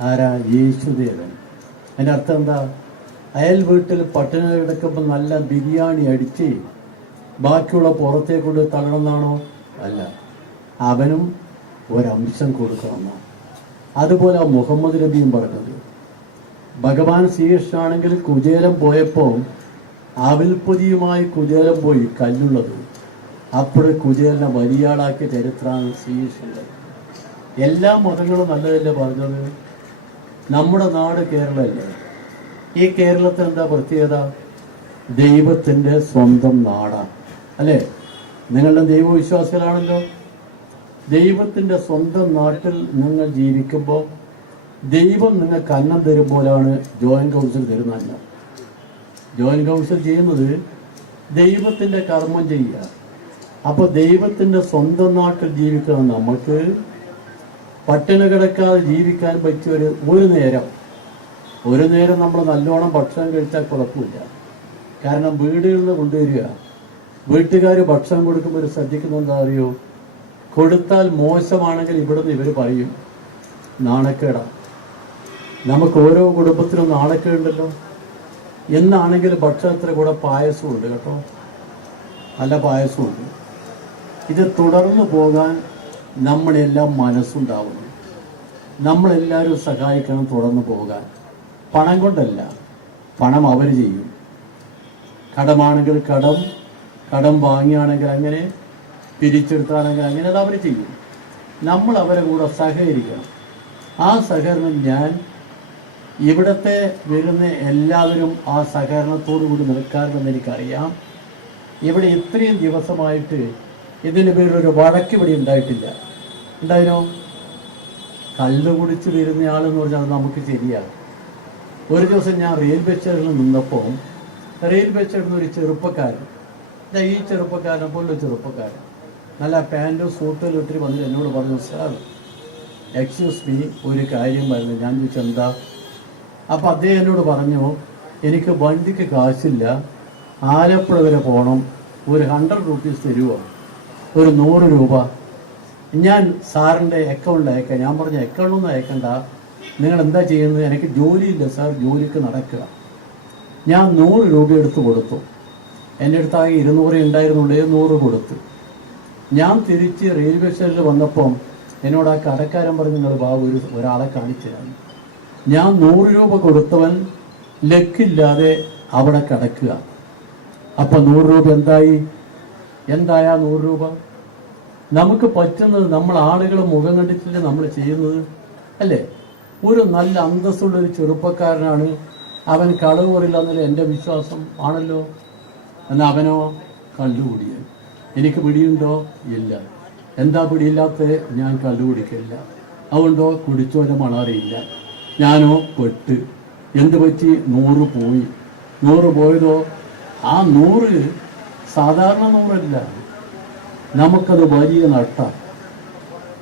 ആരാ? യേശുദേവൻ. അതിന്റെ അർത്ഥം എന്താ? അയൽ വീട്ടിൽ പട്ടിണി കിടക്കുമ്പോൾ നല്ല ബിരിയാണി അടിച്ച് ബാക്കിയുള്ള പുറത്തേക്ക് കൊണ്ട് തള്ളണമെന്നാണോ? അല്ല. അവനും ഒരംശം കൊടുക്കണമെന്നാണ് അതുപോലെ മുഹമ്മദ് നബിയും പറഞ്ഞത്. ഭഗവാൻ ശ്രീകൃഷ്ണാണെങ്കിൽ കുചേലം പോയപ്പോൾ അവിൽപ്പൊതിയുമായി കുചേലം പോയി കല്ലുള്ളത്. അപ്പോൾ കുചേലനെ വലിയാളാക്കിയ ചരിത്രമാണ് ശ്രീകൃഷ്ണന്റെ. എല്ലാ മതങ്ങളും നല്ലതല്ലേ പറഞ്ഞത്? നമ്മുടെ നാട് കേരളമല്ലേ? ഈ കേരളത്തിൽ എന്താ പ്രത്യേകത? ദൈവത്തിന്റെ സ്വന്തം നാടാണ് അല്ലേ? നിങ്ങളുടെ ദൈവവിശ്വാസികളാണല്ലോ. ദൈവത്തിന്റെ സ്വന്തം നാട്ടിൽ നിങ്ങൾ ജീവിക്കുമ്പോൾ ദൈവം നിങ്ങൾക്ക് അന്നം തരുമ്പോഴാണ് ജോയിന്റ് കൗൺസിൽ തരുന്ന അന്നം ജോയിന്റ് കൗൺസിൽ ചെയ്യുന്നത് ദൈവത്തിന്റെ കർമ്മം ചെയ്യുക. അപ്പോൾ ദൈവത്തിന്റെ സ്വന്തം നാട്ടിൽ ജീവിക്കുന്ന നമുക്ക് പട്ടിണി കിടക്കാതെ ജീവിക്കാൻ പറ്റിയ ഒരു ഒരു നേരം. ഒരു നേരം നമ്മൾ നല്ലോണം ഭക്ഷണം കഴിച്ചാൽ കുഴപ്പമില്ല. കാരണം വീടുകളിൽ കൊണ്ടുവരിക. വീട്ടുകാർ ഭക്ഷണം കൊടുക്കുമ്പോൾ ഒരു ശ്രദ്ധിക്കുന്നെന്താ അറിയോ? കൊടുത്താൽ മോശമാണെങ്കിൽ ഇവിടുന്ന് ഇവർ പറയും നാണക്കേടാ. നമുക്ക് ഓരോ കുടുംബത്തിനും നാണക്കേടുണ്ടല്ലോ. എന്നാണെങ്കിൽ ഭക്ഷണത്തിന് കൂടെ പായസമുണ്ട് കേട്ടോ. നല്ല പായസമുണ്ട്. ഇത് തുടർന്നു പോകാൻ നമ്മളെല്ലാം മനസ്സുണ്ടാവുന്നു. നമ്മളെല്ലാവരും സഹായിക്കണം തുടർന്ന് പോകാൻ. പണം കൊണ്ടല്ല പണം അവർ ചെയ്യും. കടമാണെങ്കിൽ കടം കടം വാങ്ങിയാണെങ്കിൽ അങ്ങനെ പിരിച്ചെടുത്താണെങ്കിൽ അങ്ങനെ അത് അവർ ചെയ്യും. നമ്മൾ അവരെ കൂടെ സഹകരിക്കണം. ആ സഹകരണം ഞാൻ ഇവിടത്തെ വരുന്ന എല്ലാവരും ആ സഹകരണത്തോടു കൂടി നിൽക്കാറുണ്ടെന്ന് എനിക്കറിയാം. ഇവിടെ ഇത്രയും ദിവസമായിട്ട് ഇതിന് പേരിലൊരു വഴക്കിവിടെ ഉണ്ടായിട്ടില്ല. ഉണ്ടായിനോ കല്ല് കുടിച്ച് വരുന്ന ആളെന്ന് പറഞ്ഞാൽ അത് നമുക്ക് ശരിയാണ് ഒരു ദിവസം ഞാൻ റെയിൽവേ സ്റ്റേഷനിൽ നിന്നപ്പോൾ റെയിൽവേ സ്റ്റേഷനിൽ ഒരു ചെറുപ്പക്കാരൻ ഈ ചെറുപ്പക്കാരനെ പോലെ ചെറുപ്പക്കാരൻ നല്ല പാന്റും സൂട്ടും ഒത്തിരി വന്നിട്ട് എന്നോട് പറഞ്ഞു സാർ എക്സ്ക്യൂസ് മീ ഒരു കാര്യം പറഞ്ഞു ഞാൻ ചോദിച്ചു എന്താ? അപ്പം അദ്ദേഹം എന്നോട് പറഞ്ഞു എനിക്ക് വണ്ടിക്ക് കാശില്ല ആലപ്പുഴ വരെ പോകണം ഒരു ഹൺഡ്രഡ് റുപ്പീസ് തരുമോ ഒരു നൂറ് രൂപ. ഞാൻ സാറിന്റെ അക്കൗണ്ട് അയക്കാം. ഞാൻ പറഞ്ഞ അക്കൗണ്ടൊന്നും അയക്കണ്ട. നിങ്ങൾ എന്താ ചെയ്യുന്നത്? എനിക്ക് ജോലിയില്ല സാർ. ജോലിക്ക് നടക്കുക. ഞാൻ നൂറ് രൂപ എടുത്ത് കൊടുത്തു. എന്റെ അടുത്താകെ ഇരുന്നൂറ് ഉണ്ടായിരുന്നുള്ളേ. നൂറ് കൊടുത്തു. ഞാൻ തിരിച്ച് റെയിൽവേ സ്റ്റേഷനിൽ വന്നപ്പം എന്നോട് ആ കടക്കാരൻ പറഞ്ഞ് നിങ്ങൾ ബാബു ഒരു ഒരാളെ കാണിച്ചു തരാം. ഞാൻ നൂറ് രൂപ കൊടുത്തവൻ ലക്കില്ലാതെ അവിടെ കിടക്കുക. അപ്പം നൂറ് രൂപ എന്തായി? എന്തായാ നൂറ് രൂപ? നമുക്ക് പറ്റുന്നത് നമ്മൾ ആളുകൾ മുഖം കണ്ടിട്ടില്ലേ നമ്മൾ ചെയ്യുന്നത്? അല്ലേ? ഒരു നല്ല അന്തസ്സുള്ള ഒരു ചെറുപ്പക്കാരനാണ്. അവൻ കളവ് പറയില്ല എന്നല്ല എന്റെ വിശ്വാസം ആണല്ലോ? എന്നാൽ അവനോ കള്ളുകൂടിയൻ എനിക്ക് പിടിയുണ്ടോ? ഇല്ല. എന്താ പിടിയില്ലാത്ത? ഞാൻ കള്ളു കുടിക്കില്ല അതുകൊണ്ടോ കുടിച്ചോനെ മണറിയില്ല. ഞാനോ പെട്ട്. എന്ത് പറ്റി? നൂറ് പോയി. നൂറ് പോയതോ? ആ നൂറ് സാധാരണ നൂറല്ല. നമുക്കത് വലിയ നഷ്ടം.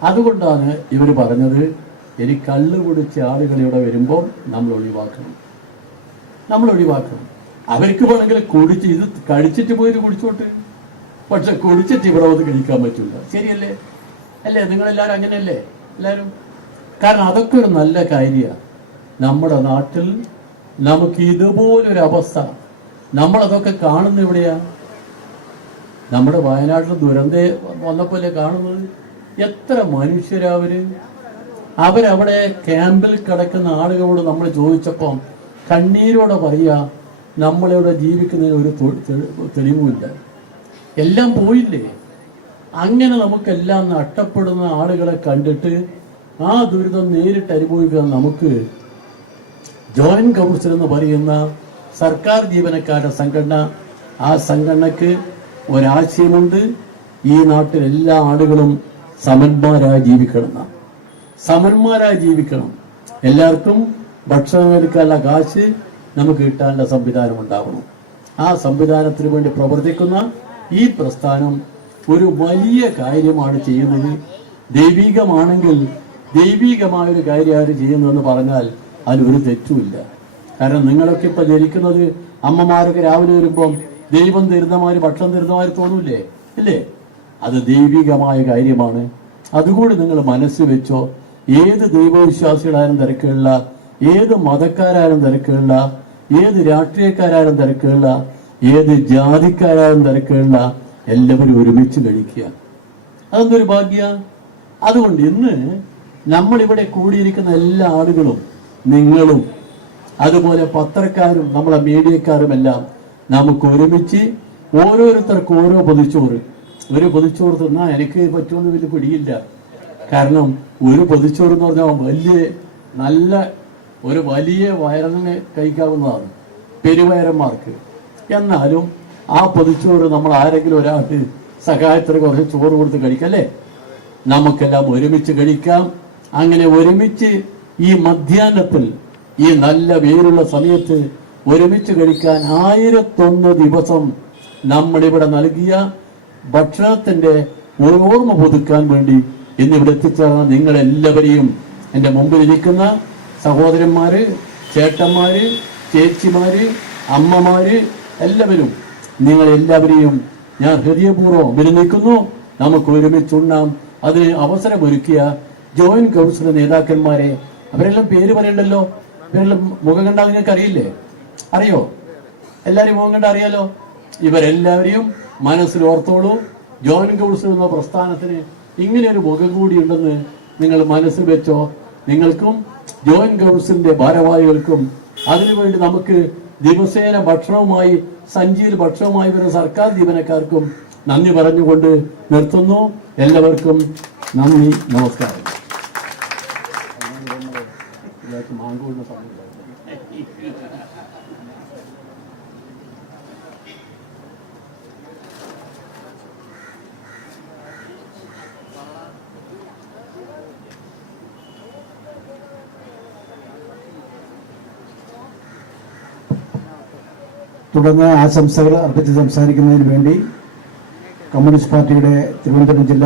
അതുകൊണ്ടാണ് ഇവർ പറഞ്ഞത് ഇനി കള്ള് കുടിച്ച ആളുകൾ ഇവിടെ വരുമ്പോൾ നമ്മൾ ഒഴിവാക്കണം. നമ്മൾ ഒഴിവാക്കണം. അവർക്ക് വേണമെങ്കിൽ കുടിച്ച് ഇത് കഴിച്ചിട്ട് പോയിട്ട് കുടിച്ചോട്ട്. പക്ഷെ കുടിച്ചിട്ട് ഇവിടെ വന്ന് കഴിക്കാൻ പറ്റില്ല. ശരിയല്ലേ? അല്ലേ? നിങ്ങളെല്ലാവരും അങ്ങനെയല്ലേ? എല്ലാവരും? കാരണം അതൊക്കെ ഒരു നല്ല കാര്യമാണ് നമ്മുടെ നാട്ടിൽ നമുക്ക് ഇതുപോലൊരു അവസ്ഥ നമ്മളതൊക്കെ കാണുന്ന എവിടെയാ? നമ്മുടെ വയനാട്ടിൽ ദുരന്ത വന്നപ്പോലെ കാണുന്നത് എത്ര മനുഷ്യരവര് അവരവിടെ ക്യാമ്പിൽ കിടക്കുന്ന ആളുകളോട് നമ്മൾ ചോദിച്ചപ്പം കണ്ണീരോടെ പറയുക നമ്മളിവിടെ ജീവിക്കുന്നതിന് ഒരു തെളിവുമില്ല. എല്ലാം പോയില്ലേ? അങ്ങനെ നമുക്കെല്ലാം നഷ്ടപ്പെടുന്ന ആളുകളെ കണ്ടിട്ട് ആ ദുരിതം നേരിട്ട് അനുഭവിക്കുന്ന നമുക്ക് ജോയിന്റ് കൗൺസിൽ എന്ന് പറയുന്ന സർക്കാർ ജീവനക്കാരുടെ സംഘടന ആ സംഘടനക്ക് ഒരാശയമുണ്ട്. ഈ നാട്ടിൽ എല്ലാ ആളുകളും സമന്മാരായി ജീവിക്കണം സമന്മാരായി ജീവിക്കണം. എല്ലാവർക്കും ഭക്ഷണം എടുക്കാനുള്ള കാശ് നമുക്ക് കിട്ടാനുള്ള സംവിധാനം ഉണ്ടാവണം. ആ സംവിധാനത്തിന് വേണ്ടി പ്രവർത്തിക്കുന്ന ഈ പ്രസ്ഥാനം ഒരു വലിയ കാര്യമാണ് ചെയ്യുന്നത്. ദൈവികമാണെങ്കിൽ ദൈവികമായ ഒരു കാര്യമാണ് ചെയ്യുന്നതെന്ന് പറഞ്ഞാൽ അതിലൊരു തെറ്റുമില്ല. കാരണം നിങ്ങളൊക്കെ ഇപ്പൊ ജനിക്കുന്നത് അമ്മമാരൊക്കെ രാവിലെ വരുമ്പം ദൈവം തരുന്നമാര് ഭക്ഷണം തരുന്നമാര് തോന്നൂലേ ഇല്ലേ? അത് ദൈവികമായ കാര്യമാണ്. അതുകൂടി നിങ്ങൾ മനസ്സ് വെച്ചോ ഏത് ദൈവവിശ്വാസികളായാലും തിരക്കുള്ള ഏത് മതക്കാരായാലും തിരക്കുള്ള ഏത് രാഷ്ട്രീയക്കാരായാലും തിരക്കുള്ള ഏത് ജാതിക്കാരായാലും തിരക്കുള്ള എല്ലാവരും ഒരുമിച്ച് കഴിക്കുക. അതെന്തൊരു ഭാഗ്യ? അതുകൊണ്ട് ഇന്ന് നമ്മളിവിടെ കൂടിയിരിക്കുന്ന എല്ലാ ആളുകളും നിങ്ങളും അതുപോലെ പത്രക്കാരും നമ്മളെ മീഡിയക്കാരുമെല്ലാം നമുക്ക് ഒരുമിച്ച് ഓരോരുത്തർക്കും ഓരോ പൊതിച്ചോറ്. ഒരു പൊതിച്ചോറ് തിന്നാ എനിക്ക് പറ്റുമെന്ന് വലിയ പിടിയില്ല. കാരണം ഒരു പൊതിച്ചോറ് എന്ന് പറഞ്ഞാൽ വലിയ നല്ല ഒരു വലിയ വയറിന് കഴിക്കാവുന്നതാണ്. പെരുവയറന്മാർക്ക്. എന്നാലും ആ പൊതിച്ചോറ് നമ്മൾ ആരെങ്കിലും ഒരാൾക്ക് സഹായത്തിന് കുറച്ച് ചോറ് കൊടുത്ത് കഴിക്കല്ലേ നമുക്കെല്ലാം ഒരുമിച്ച് കഴിക്കാം. അങ്ങനെ ഒരുമിച്ച് ഈ മധ്യാഹ്നത്തിൽ ഈ നല്ല വെയിലുള്ള സമയത്ത് ഒരുമിച്ച് കഴിക്കാൻ ആയിരത്തൊന്ന് ദിവസം നമ്മളിവിടെ നൽകിയ ഭക്ഷണത്തിന്റെ ഓർമ്മ പുതുക്കാൻ വേണ്ടി ഇന്നിവിടെ എത്തിച്ചേർന്ന നിങ്ങളെല്ലാവരെയും എന്റെ മുമ്പിൽ ഇരിക്കുന്ന സഹോദരന്മാര് ചേട്ടന്മാര് ചേച്ചിമാര് അമ്മമാര് എല്ലാവരും നിങ്ങളെല്ലാവരെയും ഞാൻ ഹൃദയപൂർവം അഭിനന്ദിക്കുന്നു നമുക്ക് ഒരുമിച്ച് ഉണ്ണാം. അതിന് അവസരമൊരുക്കിയ ജോയിന്റ് കൗൺസിൽ നേതാക്കന്മാരെ അവരെല്ലാം പേര് പറയണ്ടല്ലോ? ഇവരെല്ലാം മുഖം കണ്ടാൽ നിങ്ങൾക്ക് അറിയില്ലേ അറിയോ? എല്ലാരും മുഖം അറിയാലോ? ഇവരെല്ലാവരെയും മനസ്സിൽ ഓർത്തോളൂ. ജോൺ കൗൺസിൽ എന്ന പ്രസ്ഥാനത്തിന് ഇങ്ങനെ ഒരു മുഖം കൂടി ഉണ്ടെന്ന് നിങ്ങൾ മനസ്സിൽ വെച്ചോ. നിങ്ങൾക്കും ജോയിന്റ് കൗൺസിലിന്റെ ഭാരവാഹികൾക്കും അതിനുവേണ്ടി നമുക്ക് ദിവസേന ഭക്ഷണവുമായി സഞ്ചിയിൽ ഭക്ഷണവുമായി വരുന്ന സർക്കാർ ജീവനക്കാർക്കും നന്ദി പറഞ്ഞുകൊണ്ട് നിർത്തുന്നു. എല്ലാവർക്കും നന്ദി നമസ്കാരം. സമയം തുടർന്ന് ആശംസകൾ അർപ്പിച്ച് സംസാരിക്കുന്നതിന് വേണ്ടി കമ്മ്യൂണിസ്റ്റ് പാർട്ടിയുടെ തിരുവനന്തപുരം ജില്ലാ